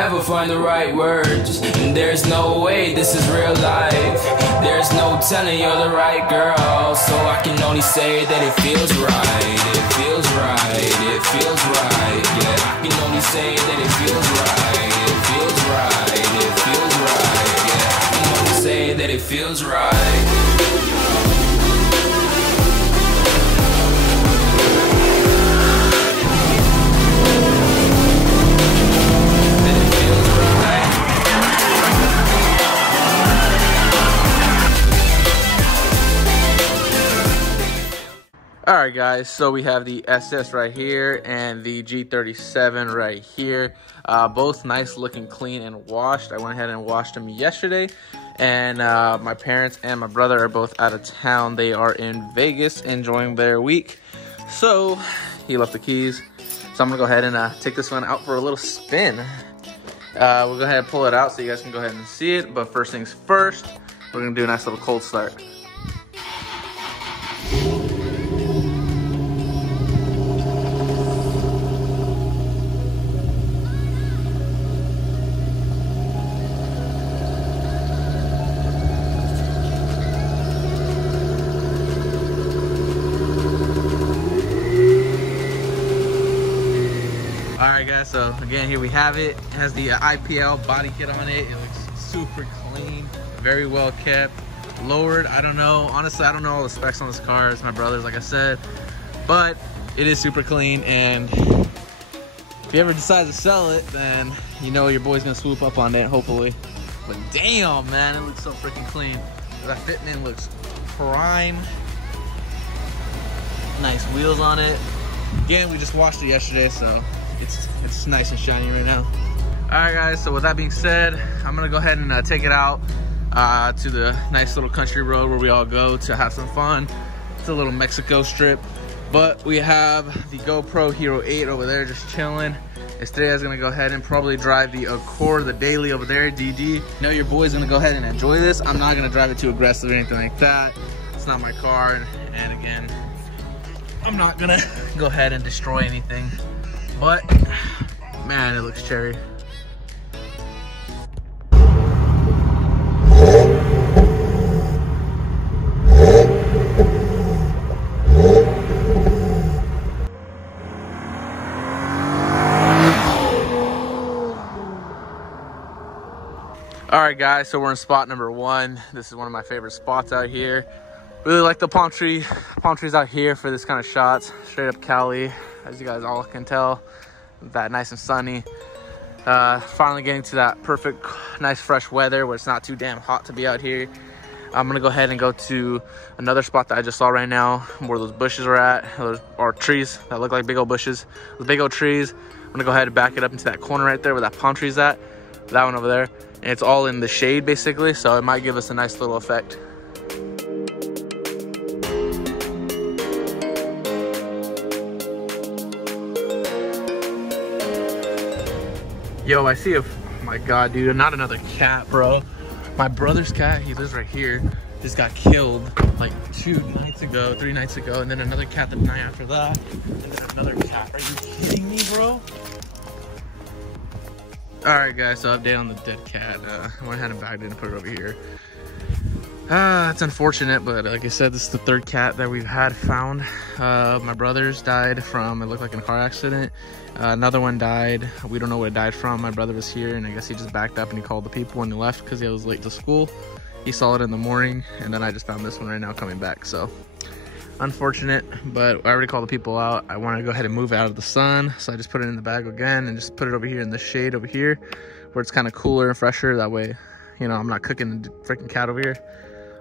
ever find the right words, and there's no way this is real life. There's no telling you're the right girl, so I can only say that it feels right. It feels right, it feels right. Yeah, I can only say that it feels right. It feels right, it feels right. Yeah, I can only say that it feels right. Alright guys, so we have the SS right here and the G37 right here. Both nice looking, clean and washed. I went ahead and washed them yesterday, and my parents and my brother are both out of town. They are in Vegas enjoying their week, so he left the keys. So I'm gonna go ahead and take this one out for a little spin. We'll go ahead and pull it out so you guys can go ahead and see it, but first things first, we're gonna do a nice little cold start. Alright guys, so again, here we have it. It has the IPL body kit on it. It looks super clean, very well kept. Lowered, I don't know. Honestly, I don't know all the specs on this car. It's my brother's, like I said. But it is super clean, and if you ever decide to sell it, then you know your boy's gonna swoop up on it, hopefully. But damn, man, it looks so freaking clean. That fitment looks prime. Nice wheels on it. Again, we just washed it yesterday, so it's nice and shiny right now. Alright guys, so with that being said, I'm gonna go ahead and take it out to the nice little country road where we all go to have some fun. It's a little Mexico strip, but we have the GoPro Hero 8 over there just chilling. Estrella's gonna go ahead and probably drive the Accord, the daily over there, DD. You know your boy's gonna go ahead and enjoy this. I'm not gonna drive it too aggressive or anything like that. It's not my car, and again, I'm not gonna go ahead and destroy anything. But man, it looks cherry. Alright guys, so we're in spot number 1. This is one of my favorite spots out here. Really like the palm trees out here for this kind of shots. Straight up Cali, as you guys all can tell. That nice and sunny. Finally getting to that perfect, nice fresh weather where it's not too damn hot to be out here. I'm gonna go ahead and go to another spot that I just saw right now, where those bushes are at. Those are trees that look like big old bushes. Those big old trees. I'm gonna go ahead and back it up into that corner right there where that palm tree's at. That one over there. And it's all in the shade basically, so it might give us a nice little effect. Yo, I see oh my god, dude, not another cat, bro. My brother's cat, he lives right here, just got killed like 3 nights ago, and then another cat the night after that, and then another cat. Are you kidding me, bro? Alright guys, so update on the dead cat. I went ahead and bagged it and put it over here. It's unfortunate, but like I said, this is the 3rd cat that we've had found. My brother's died from, it looked like in a car accident. Another one died. We don't know what it died from. My brother was here, and I guess he just backed up and he called the people when he left because he was late to school. He saw it in the morning, and then I just found this one right now coming back. So unfortunate, but I already called the people out. I want to go ahead and move it out of the sun, so I just put it in the bag again and just put it over here in the shade over here where it's kind of cooler and fresher. That way, you know, I'm not cooking the freaking cat over here.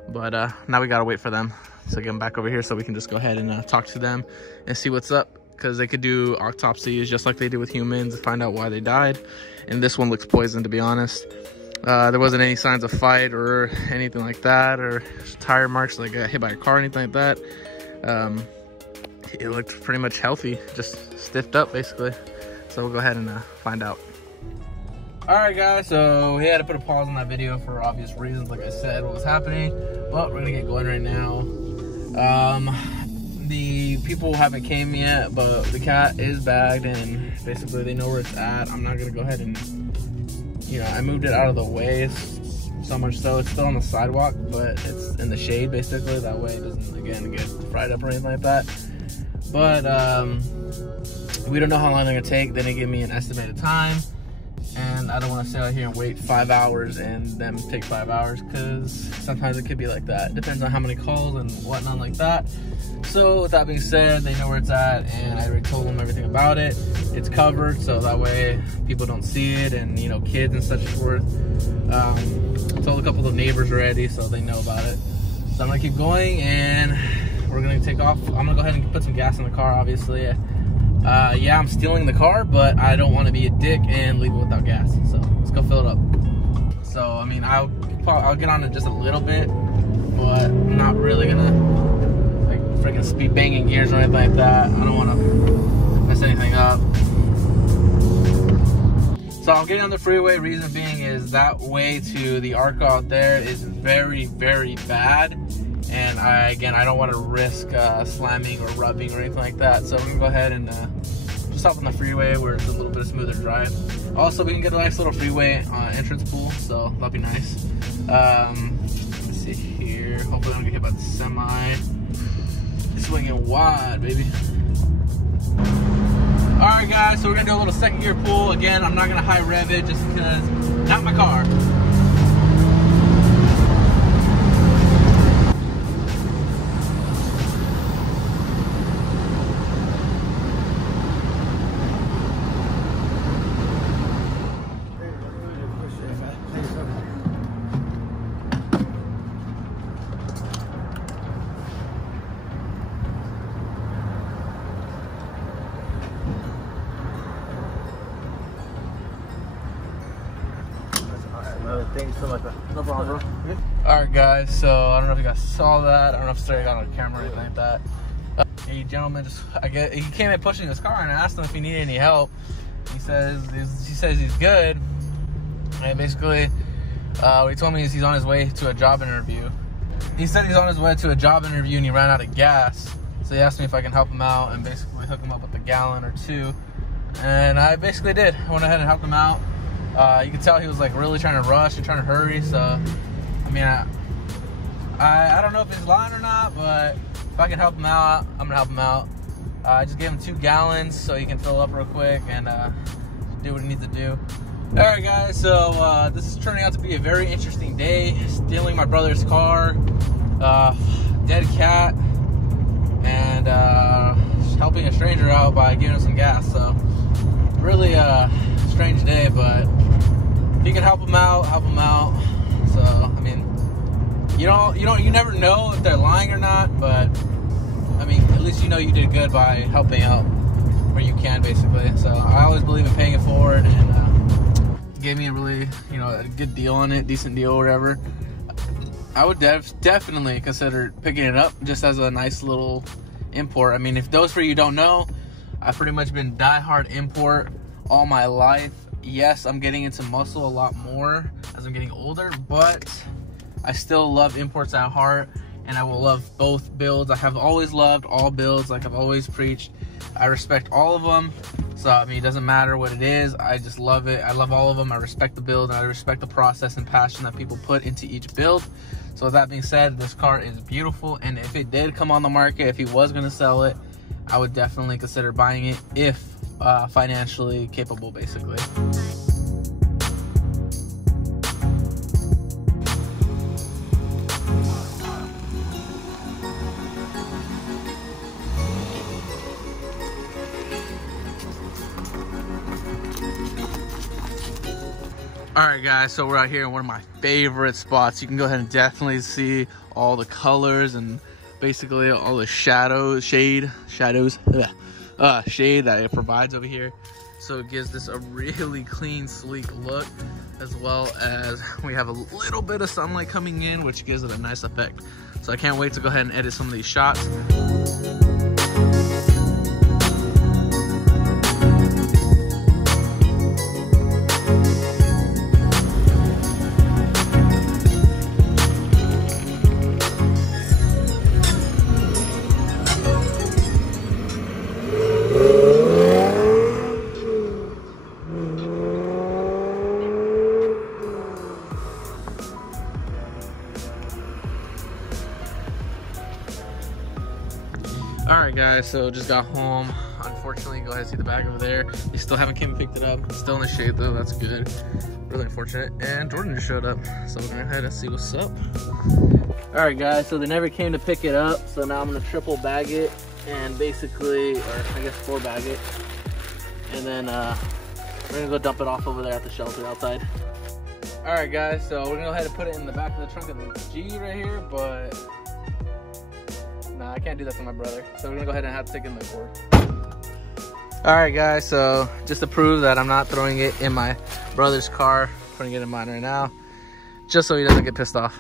But now we gotta wait for them to get them back over here so we can just go ahead and talk to them and see what's up, because they could do autopsies just like they do with humans to find out why they died. And this one looks poisoned, to be honest. There wasn't any signs of fight or anything like that, or tire marks like hit by a car or anything like that. It looked pretty much healthy, just stiffed up basically. So we'll go ahead and find out. Alright guys, so we had to put a pause on that video for obvious reasons, like I said, what was happening. But we're gonna get going right now. The people haven't came yet, but the cat is bagged and basically they know where it's at. I'm not gonna go ahead and you know, I moved it out of the way so much so it's still on the sidewalk, but it's in the shade basically. That way it doesn't, again, get fried up or anything like that. But we don't know how long they're gonna take. They didn't give me an estimated time, and I don't want to sit out here and wait 5 hours and them take 5 hours, because sometimes it could be like that. It depends on how many calls and whatnot like that. So with that being said, they know where it's at, and I already told them everything about it. It's covered, so that way people don't see it, and you know, kids and such forth. I told a couple of neighbors already, so they know about it. So I'm gonna keep going, and we're gonna take off. I'm gonna go ahead and put some gas in the car, obviously. Yeah, I'm stealing the car, but I don't want to be a dick and leave it without gas. So let's go fill it up. So I mean, I'll get on it just a little bit, but I'm not really gonna like freaking speed banging gears or anything like that. I don't want to mess anything up. So I'm getting on the freeway. Reason being is that way to the Arco out there is very, very bad. And I don't want to risk slamming or rubbing or anything like that. So we're gonna go ahead and just hop on the freeway where it's a little bit of smoother drive. Also, we can get a nice little freeway entrance pool, so that'll be nice. Let's see here. Hopefully I don't get hit by the semi. Swinging wide, baby. All right, guys. So we're gonna do a little second gear pull. Again, I'm not gonna high rev it just because not my car. Thank you so much, bro. No problem, bro. Alright, guys, so I don't know if you guys saw that. I don't know if Sarah got on camera or anything like that. A gentleman he came in pushing his car, and I asked him if he needed any help. He says he's good. And basically, what he told me is he's on his way to a job interview. He said he's on his way to a job interview and he ran out of gas. So he asked me if I can help him out and basically hook him up with a gallon or two. And I basically did. I went ahead and helped him out. You could tell he was like really trying to rush and trying to hurry. So, I mean, I don't know if he's lying or not, but if I can help him out, I'm gonna help him out. I just gave him 2 gallons so he can fill up real quick and do what he needs to do. All right, guys. So this is turning out to be a very interesting day. Stealing my brother's car, dead cat, and helping a stranger out by giving him some gas. So really strange day, but if you can help them out, help them out. So I mean, you never know if they're lying or not, but I mean, at least you know you did good by helping out where you can, basically. So I always believe in paying it forward, and gave me a really, a good deal on it, decent deal, or whatever. I would definitely consider picking it up just as a nice little import. I mean, if those for you don't know, I've pretty much been diehard import all my life. Yes, I'm getting into muscle a lot more as I'm getting older, but I still love imports at heart, and I will love both builds. I have always loved all builds, like I've always preached. I respect all of them. So I mean, it doesn't matter what it is, I just love it. I love all of them. I respect the build, and I respect the process and passion that people put into each build. So with that being said, this car is beautiful, and if it did come on the market, if he was going to sell it, I would definitely consider buying it if financially capable, basically. All right, guys, so we're out here in one of my favorite spots. You can go ahead and definitely see all the colors and basically all the shade that it provides over here. So it gives this a really clean, sleek look, as well as we have a little bit of sunlight coming in, which gives it a nice effect. So I can't wait to go ahead and edit some of these shots. guys, so just got home. Unfortunately, go ahead and see the bag over there. They still haven't came and picked it up. Still in the shade though, that's good. Really unfortunate. And Jordan just showed up, so we're gonna go ahead and see what's up. All right, guys, so they never came to pick it up, so now I'm gonna triple bag it and basically, or I guess 4 bag it, and then we're gonna go dump it off over there at the shelter outside. All right, guys, so we're gonna go ahead and put it in the back of the trunk of the G right here, but nah, I can't do that to my brother, so we're gonna go ahead and have to take it in the Accord. All right, guys, so just to prove that I'm not throwing it in my brother's car, putting it in mine right now, just so he doesn't get pissed off.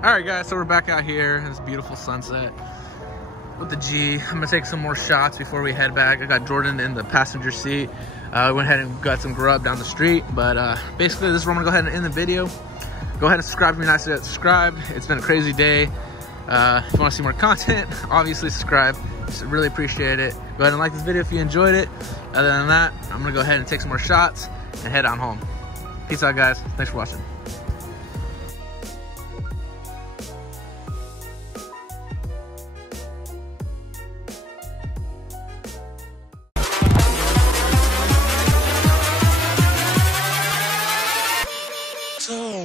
All right, guys, so we're back out here. It's beautiful sunset with the G. I'm gonna take some more shots before we head back. I got Jordan in the passenger seat. We went ahead and got some grub down the street, but basically this is where I'm gonna go ahead and end the video. Go ahead and subscribe if you're not yet subscribed. It's been a crazy day. If you wanna see more content, obviously subscribe. Just really appreciate it. Go ahead and like this video if you enjoyed it. Other than that, I'm gonna go ahead and take some more shots and head on home. Peace out, guys. Thanks for watching. So